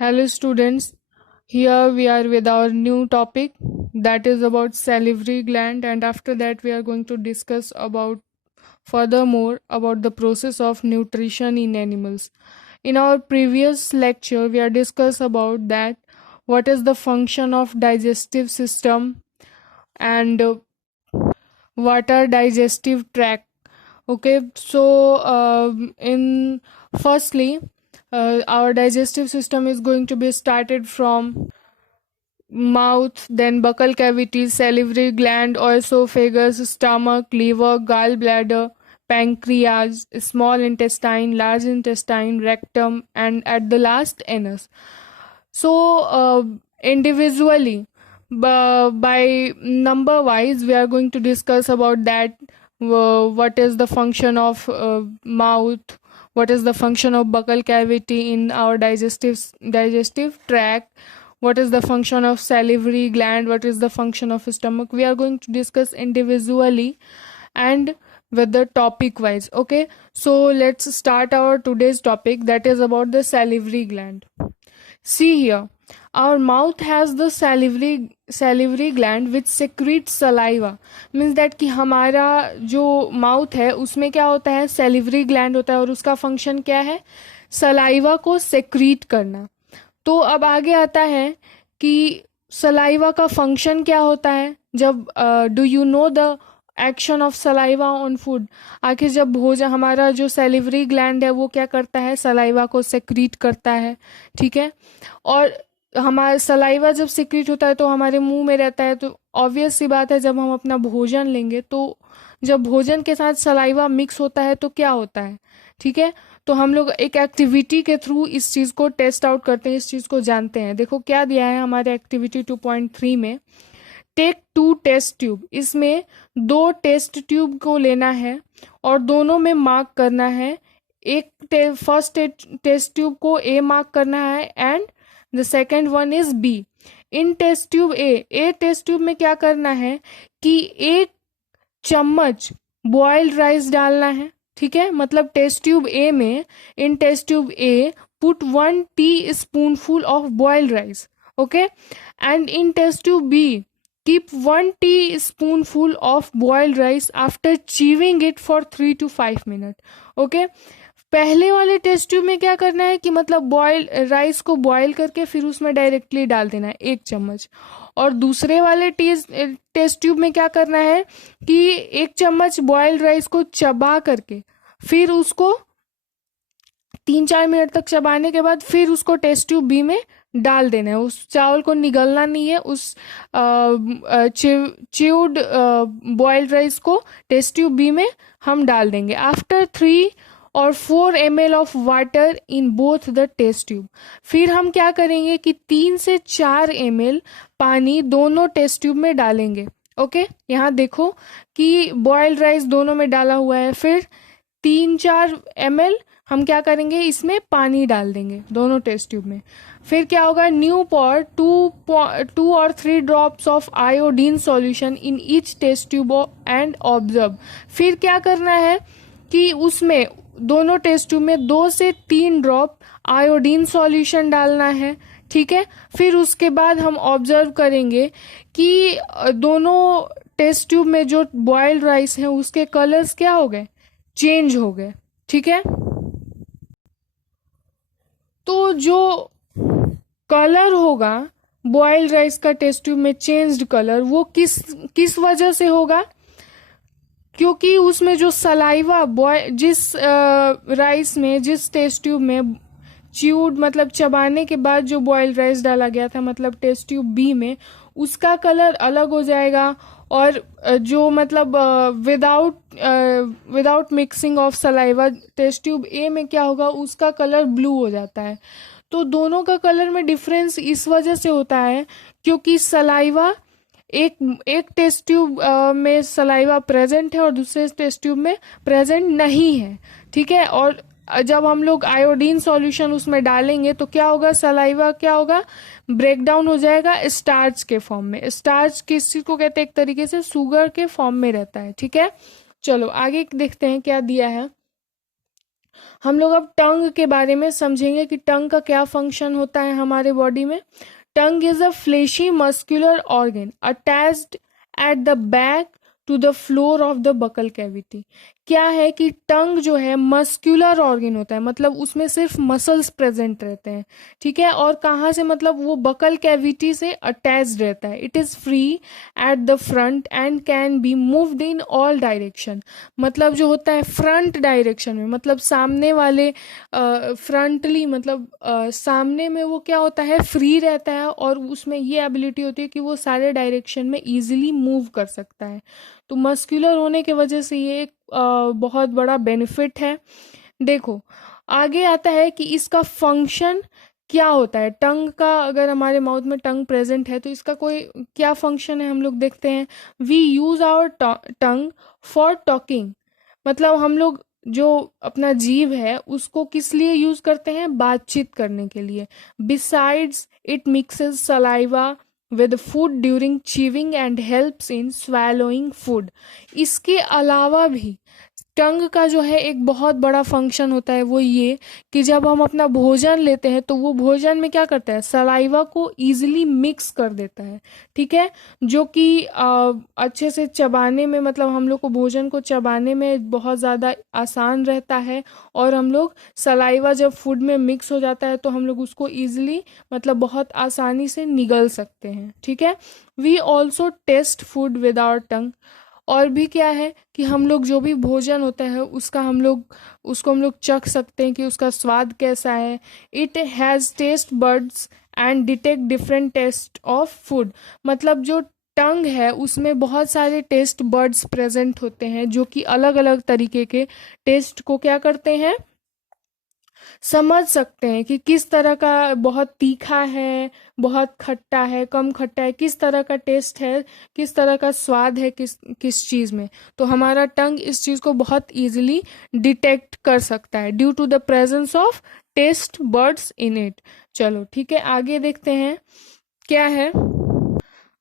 Hello students, here we are with our new topic that is about salivary gland, and after that we are going to discuss about furthermore about the process of nutrition in animals. In our previous lecture we are discussed about that what is the function of digestive system and what are digestive tract. Okay, so in firstly our digestive system is going to be started from mouth, then buccal cavity, salivary gland, esophagus, stomach, liver, gallbladder, pancreas, small intestine, large intestine, rectum, and at the last anus. So, individually, by number wise, we are going to discuss about that. What is the function of mouth? What is the function of buccal cavity in our digestive tract? What is the function of salivary gland? What is the function of stomach? We are going to discuss individually and with the topic wise. Okay, so let's start our today's topic, that is about the salivary gland. See here, our mouth has the salivary gland which secretes saliva. Means that कि हमारा जो mouth है उसमें क्या होता है, salivary gland होता है, और उसका फंक्शन क्या है, सलाइवा को सेक्रीट करना. तो अब आगे आता है कि सलाइवा का फंक्शन क्या होता है. जब do you know the action of saliva on food. आखिर जब भोजन, हमारा जो सेलिवरी ग्लैंड है वो क्या करता है, सलाइवा को सेक्रीट करता है. ठीक है, और हमारा सलाइवा जब सिक्रीट होता है तो हमारे मुंह में रहता है. तो ऑब्वियस सी बात है, जब हम अपना भोजन लेंगे तो जब भोजन के साथ सलाइवा मिक्स होता है तो क्या होता है. ठीक है, तो हम लोग एक एक्टिविटी के थ्रू इस चीज़ को टेस्ट आउट करते हैं, इस चीज़ को जानते हैं. देखो क्या दिया है हमारे एक्टिविटी 2.3 में. Take 2 test tube. इसमें 2 टेस्ट ट्यूब को लेना है और दोनों में मार्क करना है. एक फर्स्ट टेस्ट ट्यूब को ए मार्क करना है and the second one is B. In test tube A test tube में क्या करना है कि 1 चम्मच बॉइल्ड राइस डालना है. ठीक है, मतलब टेस्ट ट्यूब ए में, in test tube A put 1 teaspoonful of boiled rice. Okay, and in test tube B keep 1 teaspoonful of boiled rice after chewing it for 3 to 5 minutes. Okay, पहले वाले test tube में क्या करना है कि मतलब boil rice को boil करके फिर उसमें डायरेक्टली डाल देना है 1 चम्मच. और दूसरे वाले टेस्ट ट्यूब में क्या करना है कि 1 चम्मच बॉइल्ड राइस को चबा करके फिर उसको 3-4 मिनट तक चबाने के बाद फिर उसको टेस्ट ट्यूब बी में डाल देना है. उस चावल को निगलना नहीं है, उस च्यूड बॉइल्ड राइस को टेस्ट ट्यूब बी में हम डाल देंगे. आफ्टर 3 और 4 ml of water in both the test tube. फिर हम क्या करेंगे कि 3 से 4 ml पानी दोनों टेस्ट ट्यूब में डालेंगे. ओके, यहाँ देखो कि बॉइल्ड राइस दोनों में डाला हुआ है. फिर 3-4 ml हम क्या करेंगे, इसमें पानी डाल देंगे दोनों टेस्ट ट्यूब में. फिर क्या होगा, न्यू पॉर 2 और 3 drops of iodine solution in each test tube and observe. फिर क्या करना है कि उसमें दोनों टेस्ट ट्यूब में 2 से 3 ड्रॉप आयोडीन सॉल्यूशन डालना है. ठीक है, फिर उसके बाद हम ऑब्जर्व करेंगे कि दोनों टेस्ट ट्यूब में जो बॉइल्ड राइस है उसके कलर्स क्या हो गए, चेंज हो गए. ठीक है, तो जो कलर होगा बॉइल्ड राइस का टेस्ट ट्यूब में चेंज्ड कलर, वो किस वजह से होगा, क्योंकि उसमें जो सलाइवा जिस राइस में, जिस टेस्ट ट्यूब में च्यूड मतलब चबाने के बाद जो बॉइल्ड राइस डाला गया था, मतलब टेस्ट ट्यूब बी में, उसका कलर अलग हो जाएगा. और जो मतलब without mixing of saliva test tube A में क्या होगा, उसका कलर ब्लू हो जाता है. तो दोनों का कलर में डिफरेंस इस वजह से होता है क्योंकि सलाइवा एक टेस्ट ट्यूब में सलाइवा प्रेजेंट है और दूसरे टेस्ट ट्यूब में प्रेजेंट नहीं है. ठीक है, और जब हम लोग आयोडीन सॉल्यूशन उसमें डालेंगे तो क्या होगा, सलाइवा क्या होगा, ब्रेक डाउन हो जाएगा स्टार्च के फॉर्म में. स्टार्च किस चीज को कहते हैं, एक तरीके से शुगर के फॉर्म में रहता है. ठीक है, चलो आगे देखते हैं क्या दिया है. हम लोग अब टंग के बारे में समझेंगे कि टंग का क्या फंक्शन होता है हमारे बॉडी में। Tongue is a fleshy muscular organ attached at the back to the floor of the buccal cavity. क्या है कि टंग जो है मस्कुलर ऑर्गन होता है, मतलब उसमें सिर्फ मसल्स प्रेजेंट रहते हैं, ठीक है। और कहाँ से, मतलब वो बकल कैविटी से अटैच्ड रहता है। It is free at the front end can be moved in all direction. मतलब जो होता है फ्रंट डायरेक्शन में, मतलब सामने वाले फ्रंटली, मतलब सामने में वो क्या होता है, फ्री रहता है, और उसमें ये एबिलिटी होती है कि वो सारे डायरेक्शन में इजीली मूव कर सकता है। तो मस्कुलर होने की वजह से ये एक बहुत बड़ा बेनिफिट है। देखो आगे आता है कि इसका फंक्शन क्या होता है टंग का। अगर हमारे माउथ में टंग प्रेजेंट है तो इसका कोई क्या फंक्शन है, हम लोग देखते हैं। We use our tongue for talking. मतलब हम लोग जो अपना जीव है उसको किस लिए यूज करते हैं, बातचीत करने के लिए। Besides it mixes saliva with food during chewing and helps in swallowing food. इसके अलावा भी टंग का जो है एक बहुत बड़ा फंक्शन होता है, वो ये कि जब हम अपना भोजन लेते हैं तो वो भोजन में क्या करता है, सलाइवा को इजीली मिक्स कर देता है, ठीक है। जो कि अच्छे से चबाने में, मतलब हम लोग को भोजन को चबाने में बहुत ज़्यादा आसान रहता है। और हम लोग सलाइवा जब फूड में मिक्स हो जाता है तो हम लोग उसको इजीली, मतलब बहुत आसानी से निगल सकते हैं, ठीक है। We also test food with our tongue. और भी क्या है कि हम लोग जो भी भोजन होता है उसका हम लोग उसको हम लोग चख सकते हैं कि उसका स्वाद कैसा है। It has taste buds and detect different taste of food. मतलब जो टंग है उसमें बहुत सारे टेस्ट बर्ड्स प्रेजेंट होते हैं जो कि अलग अलग तरीके के टेस्ट को क्या करते हैं, समझ सकते हैं कि किस तरह का, बहुत तीखा है, बहुत खट्टा है, कम खट्टा है, किस तरह का टेस्ट है, किस तरह का स्वाद है किस किस चीज़ में। तो हमारा टंग इस चीज़ को बहुत इजीली डिटेक्ट कर सकता है due to the presence of taste buds in it. चलो ठीक है, आगे देखते हैं क्या है।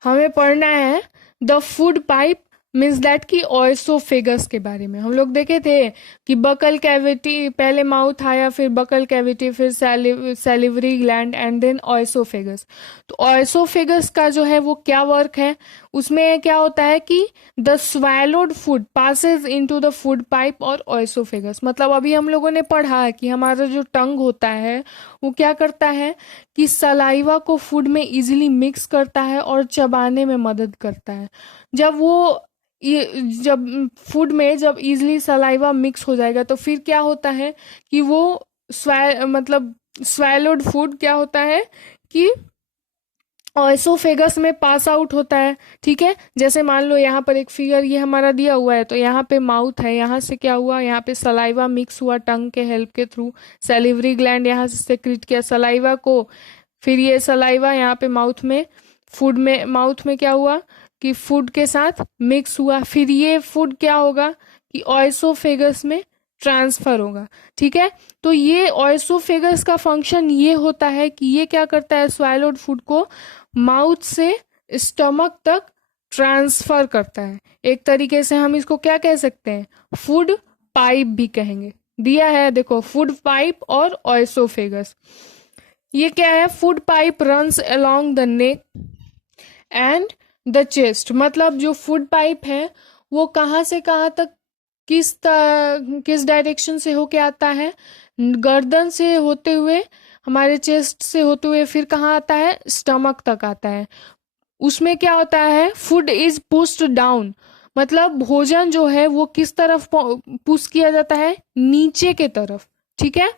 हमें पढ़ना है the food pipe, means that कि ऑयसोफेगस के बारे में। हम लोग देखे थे कि बकल कैविटी, पहले माउथ आया, फिर बकल कैविटी, फिर सैलिवरी ग्लैंड एंड देन ऑयसोफेगस। तो ऑयसोफेगस का जो है वो क्या वर्क है, उसमें क्या होता है कि the swallowed food passes into the food pipe और ऑयसोफेगस। मतलब अभी हम लोगों ने पढ़ा है कि हमारा जो टंग होता है वो क्या करता है कि सलाइवा को फूड में इजीली मिक्स करता है और चबाने में मदद करता है। जब वो जब फूड में जब इजीली सलाइवा मिक्स हो जाएगा तो फिर क्या होता है कि वो मतलब स्वेलोड फूड क्या होता है कि ऑयसोफेगस में पास आउट होता है, ठीक है। जैसे मान लो यहाँ पर एक फिगर ये हमारा दिया हुआ है, तो यहाँ पे माउथ है, यहाँ से क्या हुआ, यहाँ पे सलाइवा मिक्स हुआ टंग के हेल्प के थ्रू। सैलिवरी ग्लैंड यहाँ से सेक्रेट किया सलाइवा को, फिर ये सलाइवा यहाँ पे माउथ में, फूड में, माउथ में क्या हुआ कि फूड के साथ मिक्स हुआ, फिर ये फूड क्या होगा कि ऑयसोफेगस में ट्रांसफर होगा, ठीक है। तो ये ऑयसोफेगस का फंक्शन ये होता है कि ये क्या करता है, स्वाइलोड फूड को माउथ से स्टमक तक ट्रांसफर करता है। एक तरीके से हम इसको क्या कह सकते हैं, फूड पाइप भी कहेंगे। दिया है देखो, फूड पाइप और ऑयसोफेगस। ये क्या है, food pipe runs along the neck and the chest. मतलब जो फूड पाइप है वो कहाँ से कहाँ तक, किस डायरेक्शन से होके आता है, गर्दन से होते हुए, हमारे चेस्ट से होते हुए, फिर कहाँ आता है, स्टमक तक आता है। उसमें क्या होता है, फूड इज पुश्ड डाउन। मतलब भोजन जो है वो किस तरफ पुश किया जाता है, नीचे के तरफ, ठीक है।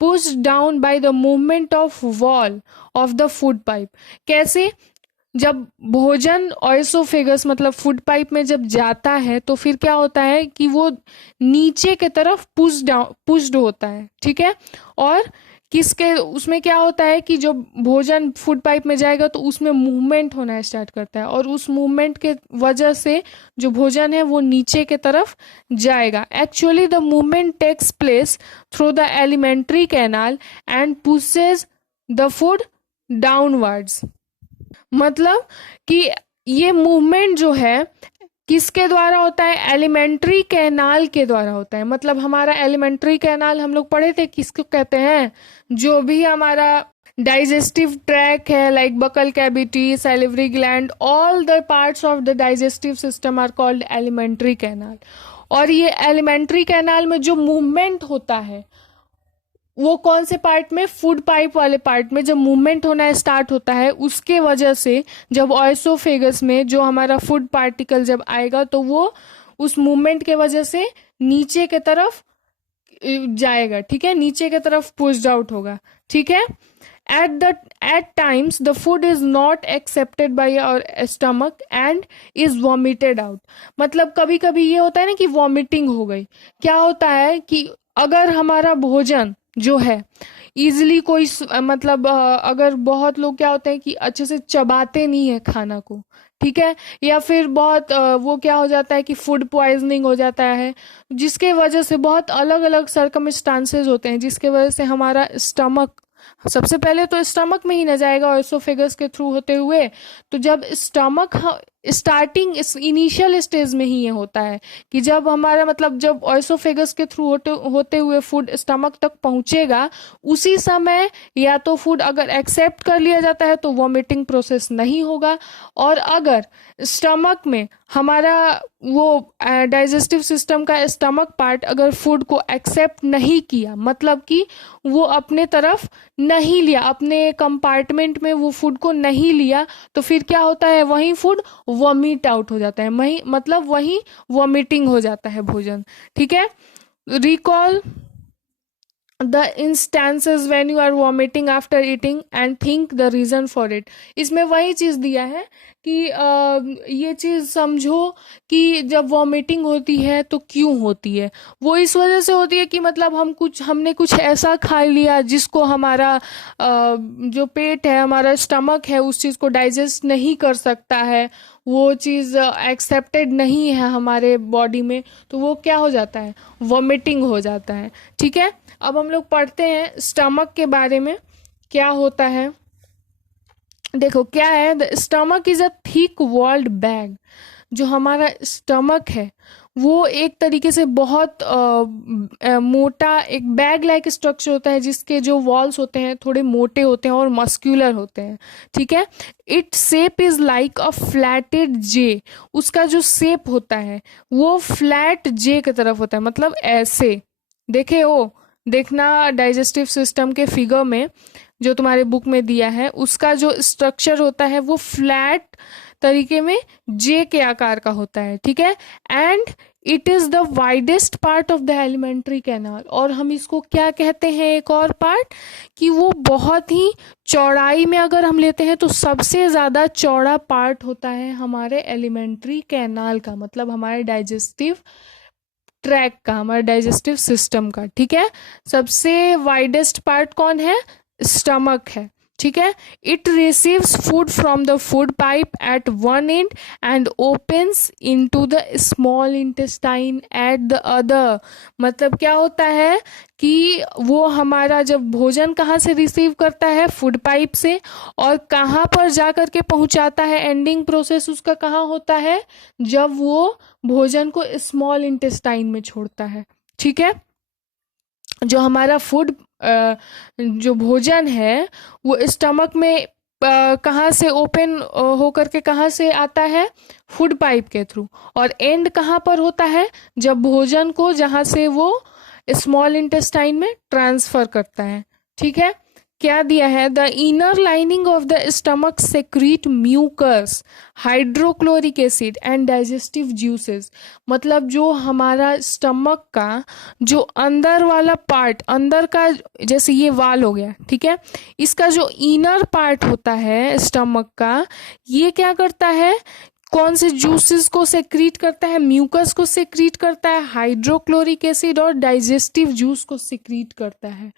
Push down by the movement of wall of the food pipe. कैसे, जब भोजन ऑयसोफेगस मतलब फूड पाइप में जब जाता है तो फिर क्या होता है कि वो नीचे के तरफ पुश्ड होता है, ठीक है। और किसके, उसमें क्या होता है कि जो भोजन फूड पाइप में जाएगा तो उसमें मूवमेंट होना स्टार्ट करता है, और उस मूवमेंट के वजह से जो भोजन है वो नीचे के तरफ जाएगा। Actually the movement takes place through the alimentary canal and pushes the food downwards. मतलब कि ये मूवमेंट जो है किसके द्वारा होता है? एलिमेंट्री कैनाल के द्वारा होता है। मतलब हमारा एलिमेंट्री कैनाल हम लोग पढ़े थे, किसको कहते हैं? जो भी हमारा डाइजेस्टिव ट्रैक है, like buccal cavity, salivary gland, all the parts of the digestive system are called alimentary canal. और ये एलिमेंट्री कैनाल में जो मूवमेंट होता है वो कौन से पार्ट में? फूड पाइप वाले पार्ट में जब मूवमेंट होना स्टार्ट होता है, उसके वजह से जब ऑयसोफेगस में जो हमारा फूड पार्टिकल जब आएगा तो वो उस मूवमेंट के वजह से नीचे के तरफ जाएगा, ठीक है, नीचे के तरफ पुश्ड आउट होगा, ठीक है। at times the food is not accepted by our stomach and is vomited out। मतलब कभी कभी ये होता है ना कि वॉमिटिंग हो गई। क्या होता है कि अगर हमारा भोजन जो है इजिली कोई मतलब अगर बहुत लोग क्या होते हैं कि अच्छे से चबाते नहीं है खाना को, ठीक है, या फिर बहुत वो क्या हो जाता है कि फूड पॉइजनिंग हो जाता है, जिसके वजह से बहुत अलग अलग सर्कमस्टांसेस होते हैं, जिसके वजह से हमारा स्टमक, सबसे पहले तो स्टमक में ही न जाएगा एसोफेगस के थ्रू होते हुए। तो जब स्टमक स्टार्टिंग इनिशियल स्टेज में ही ये होता है कि जब हमारा मतलब जब एसोफेगस के थ्रू होते हुए फूड स्टमक तक पहुंचेगा, उसी समय या तो फूड अगर एक्सेप्ट कर लिया जाता है तो वॉमिटिंग प्रोसेस नहीं होगा, और अगर स्टमक में हमारा वो डाइजेस्टिव सिस्टम का स्टमक पार्ट अगर फूड को एक्सेप्ट नहीं किया, मतलब कि वो अपने तरफ नहीं लिया, अपने कंपार्टमेंट में वो फूड को नहीं लिया, तो फिर क्या होता है? वही फूड वॉमिट आउट हो जाता है, वही मतलब वही वॉमिटिंग हो जाता है भोजन, ठीक है। Recall the instances when you are vomiting after eating and think the reason for it. इसमें वही चीज दिया है कि ये चीज समझो कि जब वॉमिटिंग होती है तो क्यों होती है। वो इस वजह से होती है कि मतलब हमने कुछ ऐसा खा लिया जिसको हमारा जो पेट है, हमारा स्टमक है, उस चीज को डाइजेस्ट नहीं कर सकता है, वो चीज़ एक्सेप्टेड नहीं है हमारे बॉडी में, तो वो क्या हो जाता है? वॉमिटिंग हो जाता है, ठीक है। अब हम लोग पढ़ते हैं स्टमक के बारे में क्या होता है। देखो क्या है, the stomach is a thick walled bag. जो हमारा स्टमक है वो एक तरीके से बहुत मोटा एक बैग लाइक स्ट्रक्चर होता है, जिसके जो वॉल्स होते हैं थोड़े मोटे होते हैं और मस्क्यूलर होते हैं, ठीक है। It shape is like a flatted J. उसका जो शेप होता है वो फ्लैट जे की तरफ होता है, मतलब ऐसे देखे हो, देखना डाइजेस्टिव सिस्टम के फिगर में जो तुम्हारे बुक में दिया है, उसका जो स्ट्रक्चर होता है वो फ्लैट तरीके में जे के आकार का होता है, ठीक है। And it is the widest part of the alimentary canal. और हम इसको क्या कहते हैं, एक और पार्ट, कि वो बहुत ही चौड़ाई में अगर हम लेते हैं तो सबसे ज्यादा चौड़ा पार्ट होता है हमारे एलिमेंट्री कैनाल का, मतलब हमारे डाइजेस्टिव ट्रैक का, हमारे डाइजेस्टिव सिस्टम का, ठीक है। सबसे वाइडेस्ट पार्ट कौन है? स्टमक है, ठीक है। It receives food from the food pipe at one end and opens into the small intestine at the other. मतलब क्या होता है कि वो हमारा जब भोजन कहाँ से रिसीव करता है? फूड पाइप से, और कहाँ पर जा करके पहुंचाता है? एंडिंग प्रोसेस उसका कहाँ होता है? जब वो भोजन को स्मॉल इंटेस्टाइन में छोड़ता है, ठीक है। जो हमारा फूड जो भोजन है वो स्टमक में कहाँ से ओपन होकर के कहाँ से आता है? फूड पाइप के थ्रू। और एंड कहाँ पर होता है? जब भोजन को जहाँ से वो स्मॉल इंटेस्टाइन में ट्रांसफर करता है, ठीक है। क्या दिया है? The inner lining of the stomach secrete mucus, hydrochloric acid and digestive juices. मतलब जो हमारा स्टमक का जो अंदर वाला पार्ट, अंदर का जैसे ये वाल हो गया, ठीक है, इसका जो इनर पार्ट होता है स्टमक का, ये क्या करता है? कौन से जूसेस को सेक्रीट करता है? म्यूकस को सेक्रीट करता है, हाइड्रोक्लोरिक एसिड और डाइजेस्टिव जूस को सेक्रीट करता है।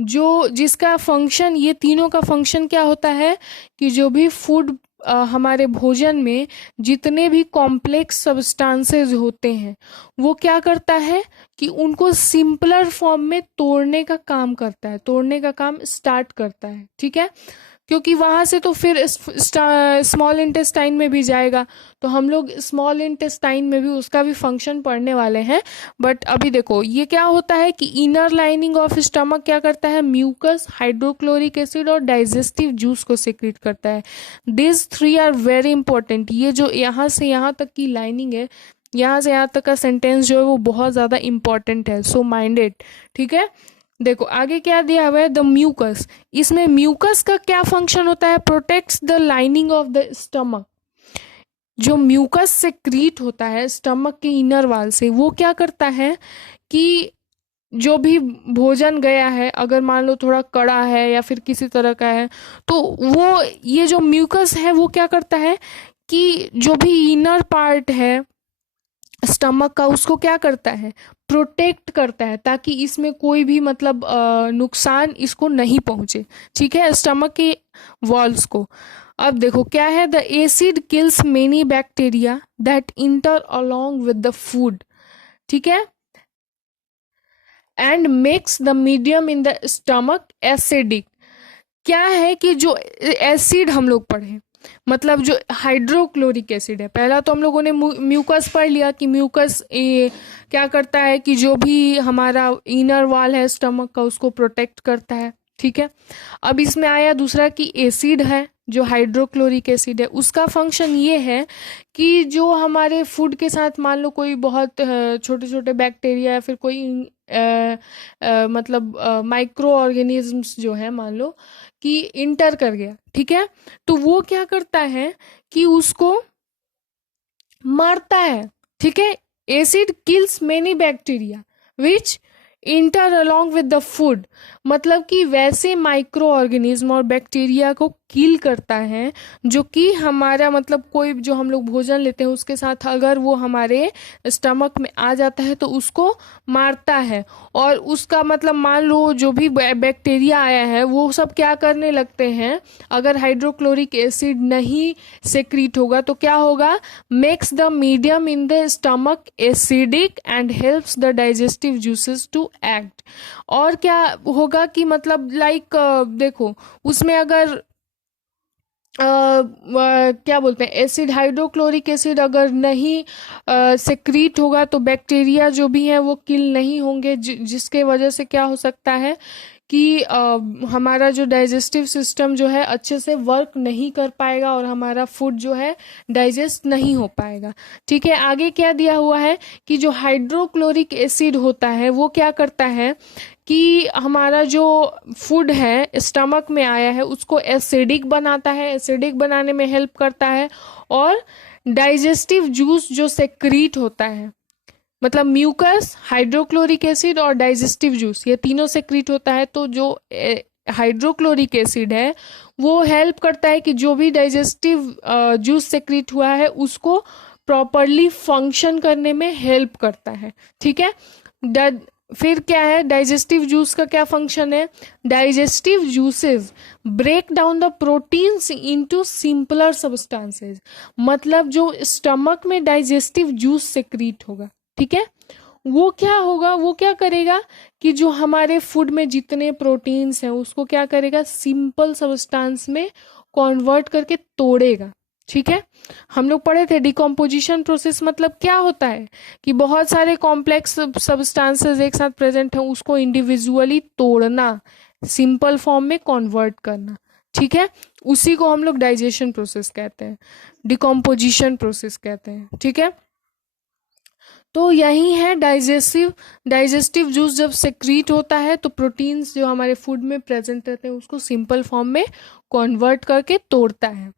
जो जिसका फंक्शन, ये तीनों का फंक्शन क्या होता है कि जो भी फूड हमारे भोजन में जितने भी कॉम्प्लेक्स सब्सटेंसेस होते हैं वो क्या करता है कि उनको सिंपलर फॉर्म में तोड़ने का काम करता है, तोड़ने का काम स्टार्ट करता है, ठीक है। क्योंकि वहाँ से तो फिर स्मॉल इंटेस्टाइन में भी जाएगा, तो हम लोग स्मॉल इंटेस्टाइन में भी उसका भी फंक्शन पढ़ने वाले हैं। बट अभी देखो ये क्या होता है कि इनर लाइनिंग ऑफ स्टमक क्या करता है, म्यूकस, हाइड्रोक्लोरिक एसिड और डाइजेस्टिव जूस को सिक्रीट करता है। This three are very important. ये जो यहाँ से यहाँ तक की लाइनिंग है, यहाँ से यहाँ तक का सेंटेंस जो है वो बहुत ज़्यादा इंपॉर्टेंट है, सो माइंडेड। ठीक है, देखो आगे क्या दिया हुआ है, द म्यूकस। इसमें म्यूकस का क्या फंक्शन होता है, protects the lining of the stomach. जो म्यूकस सेक्रीट होता है स्टमक के इनर वाल से, वो क्या करता है कि जो भी भोजन गया है, अगर मान लो थोड़ा कड़ा है या फिर किसी तरह का है, तो वो ये जो म्यूकस है वो क्या करता है कि जो भी इनर पार्ट है स्टमक का, उसको क्या करता है, प्रोटेक्ट करता है, ताकि इसमें कोई भी मतलब नुकसान इसको नहीं पहुंचे। ठीक है, स्टमक के वॉल्स को। अब देखो क्या है, the acid kills many bacteria that inter along with the food. ठीक है, and makes the medium in the stomach acidic. क्या है कि जो एसिड हम लोग पढ़े, मतलब जो हाइड्रोक्लोरिक एसिड है, पहला तो हम लोगों ने म्यूकस पढ़ लिया कि म्यूकस क्या करता है कि जो भी हमारा इनर वॉल है स्टमक का उसको प्रोटेक्ट करता है। ठीक है, अब इसमें आया दूसरा कि एसिड है, जो हाइड्रोक्लोरिक एसिड है, उसका फंक्शन ये है कि जो हमारे फूड के साथ मान लो कोई बहुत छोटे छोटे बैक्टीरिया या फिर कोई मतलब माइक्रो ऑर्गेनिजम्स जो है मान लो कि इंटर कर गया, ठीक है, तो वो क्या करता है कि उसको मारता है। ठीक है, acid kills many bacteria which inter along with the food, मतलब कि वैसे माइक्रो ऑर्गेनिज्म और बैक्टीरिया को किल करता है जो कि हमारा मतलब कोई जो हम लोग भोजन लेते हैं उसके साथ अगर वो हमारे स्टमक में आ जाता है तो उसको मारता है। और उसका मतलब मान लो जो भी बैक्टीरिया आया है वो सब क्या करने लगते हैं, अगर हाइड्रोक्लोरिक एसिड नहीं सेक्रीट होगा तो क्या होगा, makes the medium in the stomach acidic and helps the digestive juices to act. और क्या होगा कि मतलब लाइक देखो उसमें अगर क्या बोलते हैं एसिड, हाइड्रोक्लोरिक एसिड अगर नहीं सेक्रीट होगा तो बैक्टीरिया जो भी हैं वो किल नहीं होंगे, जिसके वजह से क्या हो सकता है कि हमारा जो डाइजेस्टिव सिस्टम जो है अच्छे से वर्क नहीं कर पाएगा और हमारा फूड जो है डाइजेस्ट नहीं हो पाएगा। ठीक है, आगे क्या दिया हुआ है कि जो हाइड्रोक्लोरिक एसिड होता है वो क्या करता है कि हमारा जो फूड है स्टमक में आया है उसको एसिडिक बनाता है, एसिडिक बनाने में हेल्प करता है। और डाइजेस्टिव जूस जो सेक्रीट होता है, मतलब म्यूकस, हाइड्रोक्लोरिक एसिड और डाइजेस्टिव जूस, ये तीनों सेक्रीट होता है। तो जो हाइड्रोक्लोरिक एसिड है वो हेल्प करता है कि जो भी डाइजेस्टिव जूस सेक्रीट हुआ है उसको प्रॉपरली फंक्शन करने में हेल्प करता है। ठीक है, फिर क्या है, डाइजेस्टिव जूस का क्या फंक्शन है, digestive juices break down the proteins into simpler substances. मतलब जो स्टमक में डाइजेस्टिव जूस सेक्रीट होगा, ठीक है, वो क्या होगा, वो क्या करेगा कि जो हमारे फूड में जितने प्रोटीन्स हैं उसको क्या करेगा, सिंपल सब्सटेंस में कन्वर्ट करके तोड़ेगा। ठीक है, हम लोग पढ़े थे डिकम्पोजिशन प्रोसेस मतलब क्या होता है कि बहुत सारे कॉम्प्लेक्स सब्सटेंसेस एक साथ प्रेजेंट हैं उसको इंडिविजुअली तोड़ना, सिंपल फॉर्म में कन्वर्ट करना। ठीक है, उसी को हम लोग डाइजेशन प्रोसेस कहते हैं, डिकम्पोजिशन प्रोसेस कहते हैं। ठीक है, तो यही है डाइजेस्टिव जूस जब सेक्रीट होता है तो प्रोटीन्स जो हमारे फूड में प्रेजेंट रहते हैं उसको सिंपल फॉर्म में कन्वर्ट करके तोड़ता है।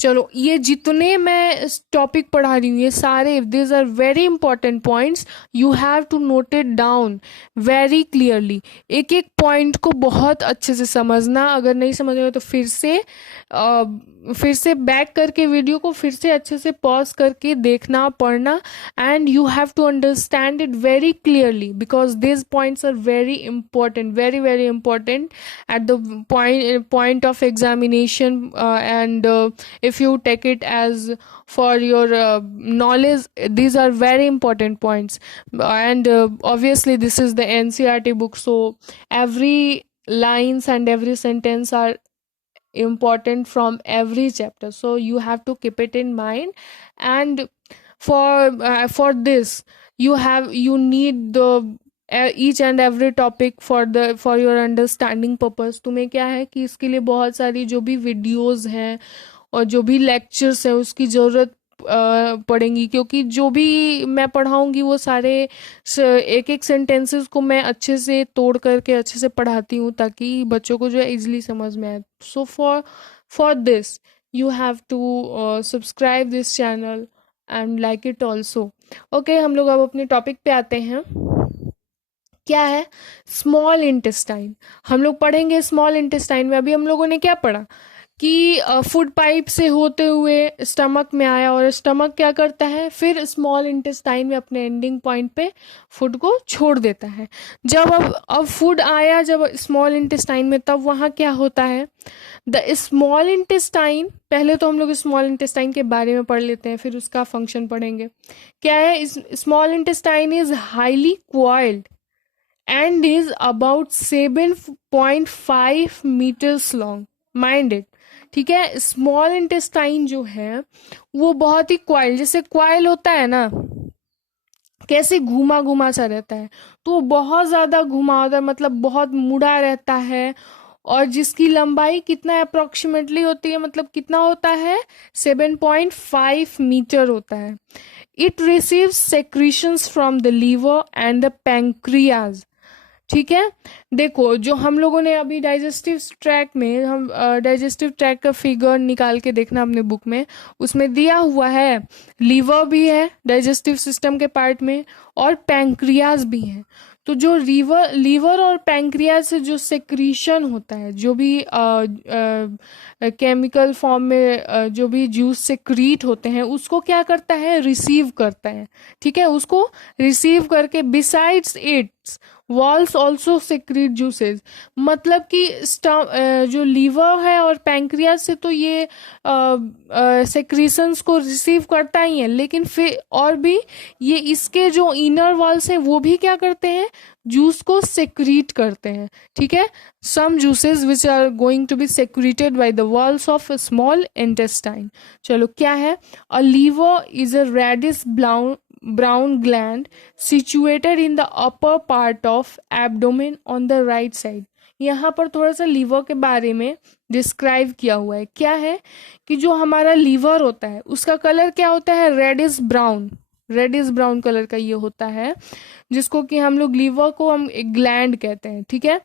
चलो, ये जितने मैं इस टॉपिक पढ़ा रही हूँ ये सारे this are very important points, you have to note it down very clearly. एक एक पॉइंट को बहुत अच्छे से समझना, अगर नहीं समझ रहे हो तो फिर से बैक करके वीडियो को फिर से अच्छे से पॉज करके देखना पढ़ना, and you have to understand it very clearly because this points are very important, very very important at the point of examination, and if you take it as for your knowledge, these are very important points. And obviously this is the NCERT book, so every lines and every sentence are important from every chapter, so you have to keep it in mind. And for this you need the each and every topic for your understanding purpose. तुम्हें क्या है कि इसके लिए बहुत सारी जो भी वीडियोस हैं और जो भी लेक्चर्स है उसकी ज़रूरत पड़ेंगी, क्योंकि जो भी मैं पढ़ाऊंगी वो सारे एक एक सेंटेंसेस को मैं अच्छे से तोड़ करके अच्छे से पढ़ाती हूँ ताकि बच्चों को जो है इजीली समझ में आए. So for this you have to subscribe this channel and like it also. Okay, हम लोग अब अपने टॉपिक पे आते हैं. क्या है स्मॉल इंटेस्टाइन. हम लोग पढ़ेंगे स्मॉल इंटेस्टाइन में. अभी हम लोगों ने क्या पढ़ा कि फूड पाइप से होते हुए स्टमक में आया और स्टमक क्या करता है, फिर स्मॉल इंटेस्टाइन में अपने एंडिंग पॉइंट पे फूड को छोड़ देता है. जब अब फूड आया जब स्मॉल इंटेस्टाइन में, तब वहाँ क्या होता है, द स्मॉल इंटेस्टाइन. पहले तो हम लोग स्मॉल इंटेस्टाइन के बारे में पढ़ लेते हैं, फिर उसका फंक्शन पढ़ेंगे. क्या है, small intestine is highly coiled and is about 7.5 meters long. Mind it. ठीक है, स्मॉल इंटेस्टाइन जो है वो बहुत ही क्वाइल, जैसे क्वाइल होता है ना, कैसे घुमा घुमा सा रहता है, तो वो बहुत ज्यादा घुमा होता है, मतलब बहुत मुड़ा रहता है. और जिसकी लंबाई कितना अप्रोक्सीमेटली होती है, मतलब कितना होता है, 7.5 मीटर होता है. It receives secretions from the liver and the pancreas. ठीक है, देखो जो हम लोगों ने अभी डाइजेस्टिव ट्रैक में, हम डाइजेस्टिव ट्रैक का फिगर निकाल के देखना अपने बुक में, उसमें दिया हुआ है लीवर भी है डाइजेस्टिव सिस्टम के पार्ट में और पैंक्रियाज भी है. तो जो लीवर और पैंक्रियाज से जो सेक्रीशन होता है, जो भी केमिकल फॉर्म में जो भी जूस सेक्रीट होते हैं, उसको क्या करता है, रिसीव करता है. ठीक है, उसको रिसीव करके besides it's walls also secrete juices. मतलब कि जो लीवर है और पैंक्रियाज से तो ये सेक्रीशंस को रिसीव करता ही है, लेकिन फिर और भी ये इसके जो इनर वॉल्स हैं वो भी क्या करते हैं, जूस को सेक्रीट करते हैं. ठीक है, some juices which are going to be secreted by the walls of small intestine. चलो क्या है, a liver is a reddish brown gland situated in the upper part of abdomen on the right side. यहाँ पर थोड़ा सा liver के बारे में डिस्क्राइब किया हुआ है. क्या है कि जो हमारा लीवर होता है उसका कलर क्या होता है, रेडिश ब्राउन कलर का ये होता है, जिसको कि हम लोग लीवर को हम एक ग्लैंड कहते हैं. ठीक है,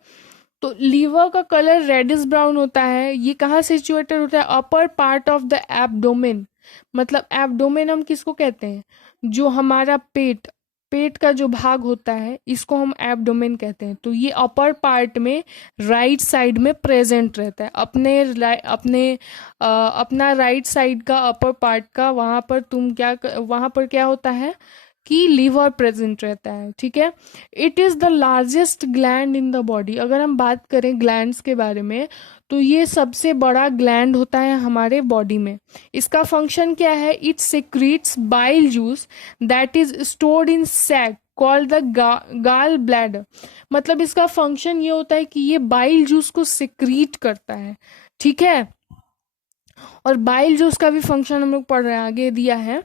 तो लीवर का कलर रेडिश ब्राउन होता है. ये कहाँ सिचुएटेड होता है, upper part of the abdomen. मतलब एब्डोमेन हम किसको कहते हैं, जो हमारा पेट का जो भाग होता है इसको हम एब्डोमेन कहते हैं. तो ये अपर पार्ट में राइट साइड में प्रेजेंट रहता है. अपना राइट साइड का अपर पार्ट का वहां पर क्या होता है कि लीवर प्रेजेंट रहता है. ठीक है, it is the largest gland in the body. अगर हम बात करें ग्लैंड्स के बारे में, तो ये सबसे बड़ा ग्लैंड होता है हमारे बॉडी में. इसका फंक्शन क्या है, it secretes bile juice that is stored in sac called the gall bladder. मतलब इसका फंक्शन ये होता है कि ये बाइल जूस को सेक्रीट करता है. ठीक है, और बाइल जूस का भी फंक्शन हम लोग पढ़ रहे हैं, आगे दिया है.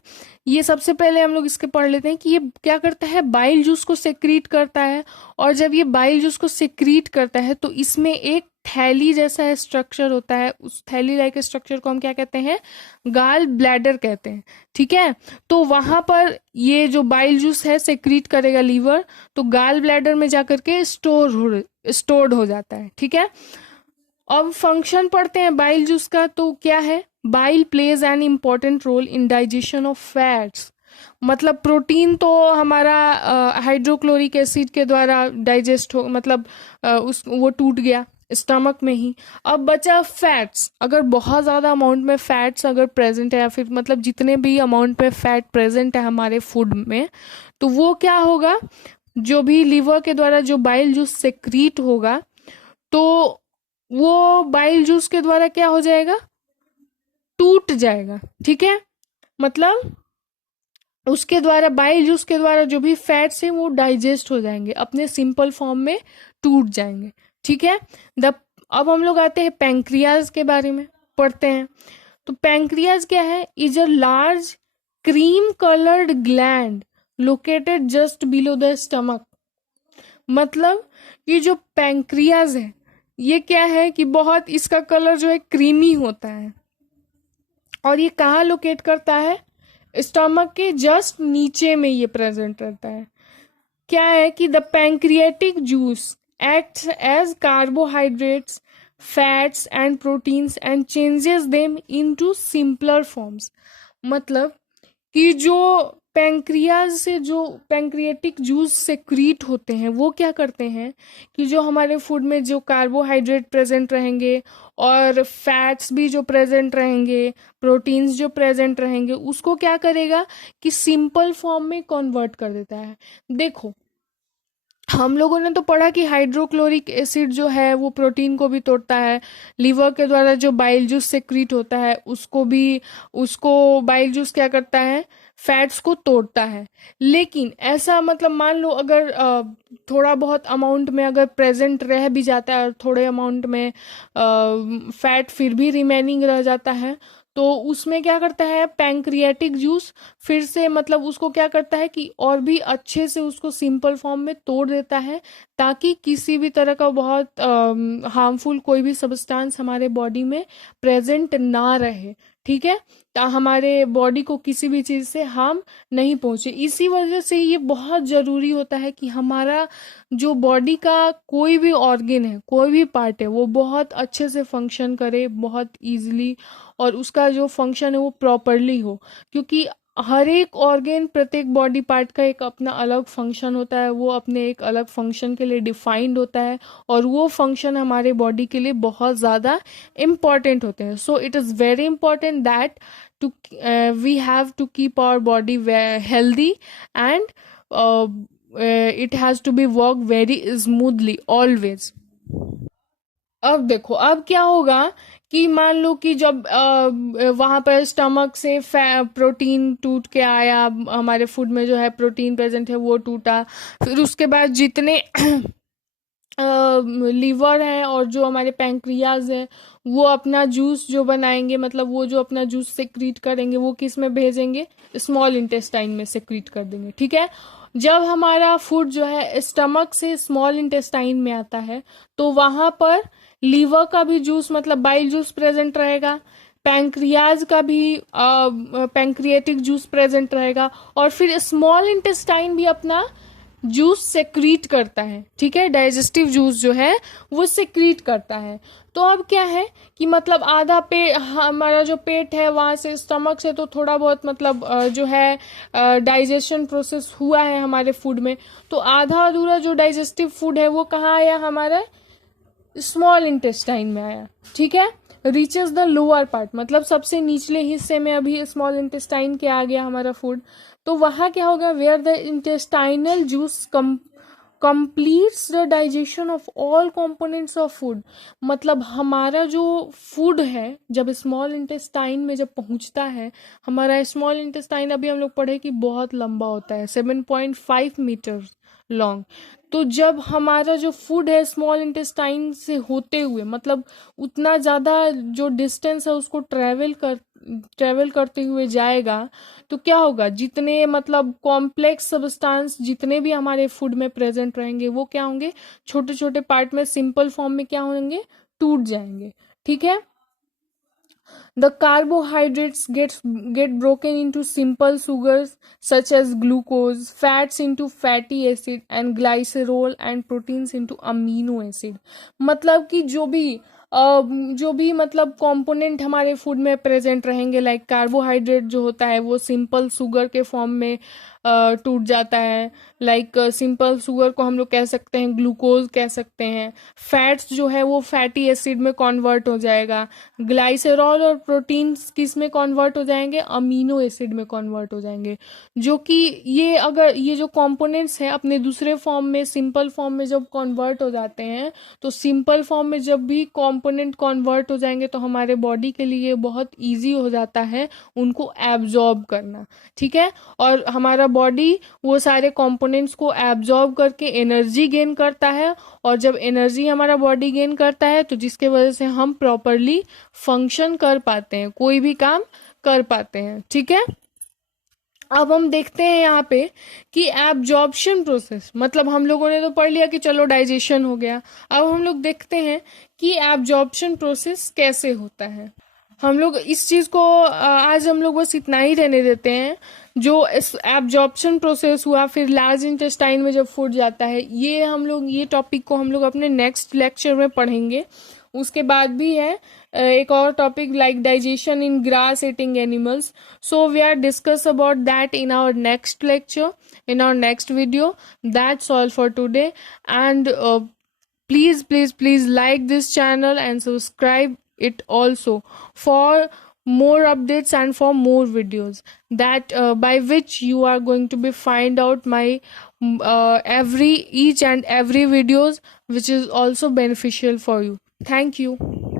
ये सबसे पहले हम लोग इसके पढ़ लेते हैं कि ये क्या करता है, बाइल जूस को सेक्रीट करता है. और जब ये बाइल जूस को सेक्रीट करता है तो इसमें एक थैली जैसा स्ट्रक्चर होता है. उस थैली लाइक स्ट्रक्चर को हम क्या कहते हैं, गाल ब्लैडर कहते हैं. ठीक है, तो वहां पर ये जो बाइल जूस है सेक्रीट करेगा लीवर, तो गाल ब्लैडर में जाकर के स्टोर्ड हो जाता है. ठीक है, अब फंक्शन पढ़ते हैं बाइल जूस का. तो क्या है, bile plays an important role in digestion of fats. मतलब प्रोटीन तो हमारा हाइड्रोक्लोरिक एसिड के द्वारा डाइजेस्ट हो, मतलब वो टूट गया स्टमक में ही. अब बचा फैट्स. अगर बहुत ज़्यादा अमाउंट में फैट्स अगर प्रेजेंट है, या फिर मतलब जितने भी अमाउंट में फैट प्रेजेंट है हमारे फूड में, तो वो क्या होगा, जो भी लीवर के द्वारा जो बाइल जूस सेक्रीट होगा, तो वो बाइल जूस के द्वारा क्या हो जाएगा, टूट जाएगा. ठीक है, मतलब उसके द्वारा बाइल जूस के द्वारा जो भी फैट्स हैं वो डाइजेस्ट हो जाएंगे, अपने सिंपल फॉर्म में टूट जाएंगे. ठीक है, द अब हम लोग आते हैं पैंक्रियाज के बारे में पढ़ते हैं। तो पैंक्रियाज क्या है? Is a large cream coloured gland located just below the stomach. मतलब ये जो पैंक्रियाज है ये क्या है कि बहुत इसका कलर जो है क्रीमी होता है, और ये कहाँ लोकेट करता है? स्टमक के जस्ट नीचे में ये प्रेजेंट रहता है। क्या है कि the pancreatic juice acts as carbohydrates, fats and proteins and changes them into simpler forms. मतलब कि जो पैंक्रियाज से जो पैंक्रियाटिक जूस सेक्रीट होते हैं वो क्या करते हैं कि जो हमारे फूड में जो कार्बोहाइड्रेट प्रेजेंट रहेंगे और फैट्स भी जो प्रेजेंट रहेंगे, प्रोटीन्स जो प्रेजेंट रहेंगे, उसको क्या करेगा कि सिंपल फॉर्म में कन्वर्ट कर देता है। देखो, हम लोगों ने तो पढ़ा कि हाइड्रोक्लोरिक एसिड जो है वो प्रोटीन को भी तोड़ता है। लीवर के द्वारा जो बाइल जूस सेक्रीट होता है उसको बाइल जूस क्या करता है? फैट्स को तोड़ता है। लेकिन ऐसा मतलब मान लो अगर थोड़ा बहुत अमाउंट में अगर प्रेजेंट रह भी जाता है और थोड़े अमाउंट में फैट फिर भी रिमेनिंग रह जाता है, तो उसमें क्या करता है पैंक्रियाटिक जूस? फिर से मतलब उसको क्या करता है कि और भी अच्छे से उसको सिंपल फॉर्म में तोड़ देता है, ताकि किसी भी तरह का बहुत हार्मफुल कोई भी सब्सटेंस हमारे बॉडी में प्रेजेंट ना रहे। ठीक है, हमारे बॉडी को किसी भी चीज़ से हार्म नहीं पहुंचे। इसी वजह से ये बहुत ज़रूरी होता है कि हमारा जो बॉडी का कोई भी ऑर्गन है, कोई भी पार्ट है, वो बहुत अच्छे से फंक्शन करे, बहुत इजीली, और उसका जो फंक्शन है वो प्रॉपरली हो। क्योंकि हर एक ऑर्गन, प्रत्येक बॉडी पार्ट का एक अपना अलग फंक्शन होता है, वो अपने एक अलग फंक्शन के लिए डिफाइंड होता है, और वो फंक्शन हमारे बॉडी के लिए बहुत ज़्यादा इम्पॉर्टेंट होते हैं। So it is very important that to we have to keep our body healthy, and it has to be work very smoothly always। अब देखो, अब क्या होगा कि मान लो कि जब वहां पर स्टमक से प्रोटीन टूट के आया, हमारे फूड में जो है प्रोटीन प्रेजेंट है वो टूटा, फिर उसके बाद जितने लीवर है और जो हमारे पैंक्रियाज है वो अपना जूस जो बनाएंगे, मतलब वो जो अपना जूस सेक्रीट करेंगे, वो किस में भेजेंगे? स्मॉल इंटेस्टाइन में सेक्रीट कर देंगे। ठीक है, जब हमारा फूड जो है स्टमक से स्मॉल इंटेस्टाइन में आता है, तो वहां पर लीवर का भी जूस मतलब बाइल जूस प्रेजेंट रहेगा, पैंक्रियाज का भी पैंक्रियाटिक जूस प्रेजेंट रहेगा, और फिर स्मॉल इंटेस्टाइन भी अपना जूस सेक्रीट करता है। ठीक है, डाइजेस्टिव जूस जो है वो सेक्रीट करता है। तो अब क्या है कि मतलब आधा पेट, हमारा जो पेट है वहां से, स्टमक से तो थोड़ा बहुत मतलब जो है डाइजेशन प्रोसेस हुआ है हमारे फूड में, तो आधा अधूरा जो डाइजेस्टिव फूड है वो कहाँ आया? हमारा स्मॉल इंटेस्टाइन में आया। ठीक है, रीचेस द लोअर पार्ट, मतलब सबसे निचले हिस्से में अभी स्मॉल इंटेस्टाइन के आ गया हमारा फूड। तो वहां क्या होगा? Where the intestinal juice completes the digestion of all components of food. मतलब हमारा जो फूड है जब स्मॉल इंटेस्टाइन में जब पहुंचता है, हमारा स्मॉल इंटेस्टाइन अभी हम लोग पढ़े कि बहुत लंबा होता है, 7.5 मीटर लॉन्ग। तो जब हमारा जो फूड है स्मॉल इंटेस्टाइन से होते हुए, मतलब उतना ज़्यादा जो डिस्टेंस है उसको ट्रेवल करते हुए जाएगा, तो क्या होगा? जितने मतलब कॉम्प्लेक्स सब्सटेंस जितने भी हमारे फूड में प्रेजेंट रहेंगे वो क्या होंगे? छोटे छोटे पार्ट में सिंपल फॉर्म में क्या होंगे? टूट जाएंगे। ठीक है, the carbohydrates get broken into simple sugars such as glucose, fats into fatty acid, and glycerol, and proteins into amino acid। मतलब कि जो भी मतलब कंपोनेंट हमारे फूड में प्रेजेंट रहेंगे, लाइक कार्बोहाइड्रेट जो होता है वो सिंपल शुगर के फॉर्म में टूट जाता है। लाइक सिंपल शुगर को हम लोग कह सकते हैं ग्लूकोज कह सकते हैं। फैट्स जो है वो फैटी एसिड में कन्वर्ट हो जाएगा। ग्लाइसेरॉल और प्रोटीन्स किस में कन्वर्ट हो जाएंगे? अमीनो एसिड में कन्वर्ट हो जाएंगे। जो कि ये अगर ये जो कंपोनेंट्स हैं अपने दूसरे फॉर्म में, सिंपल फॉर्म में जब कन्वर्ट हो जाते हैं, तो सिंपल फॉर्म में जब भी कंपोनेंट कन्वर्ट हो जाएंगे तो हमारे बॉडी के लिए बहुत इजी हो जाता है उनको एब्जॉर्ब करना, ठीक है। और हमारा बॉडी वो सारे कंपोनेंट्स को एब्जॉर्ब करके एनर्जी गेन करता है, और जब एनर्जी हमारा बॉडी गेन करता है तो जिसके वजह से हम प्रॉपरली फंक्शन कर पाते हैं, कोई भी काम कर पाते हैं, ठीक है। अब हम देखते हैं यहाँ पे कि एब्जॉर्प्शन प्रोसेस, मतलब हम लोगों ने तो पढ़ लिया कि चलो डाइजेशन हो गया। अब हम लोग देखते हैं कि एब्जॉर्प्शन प्रोसेस कैसे होता है। हम लोग इस चीज को आज हम लोग बस इतना ही रहने देते हैं। जो एब्जॉर्प्शन प्रोसेस हुआ, फिर लार्ज इंटेस्टाइन में जब फूड जाता है, ये हम लोग ये टॉपिक को हम लोग अपने नेक्स्ट लेक्चर में पढ़ेंगे। उसके बाद भी है एक और topic like digestion in grass eating animals. So we are discuss about that in our next lecture, in our next video. That's all for today, and please like this channel and subscribe it also for more updates and for more videos that by which you are going to be find out my each and every videos which is also beneficial for you. Thank you.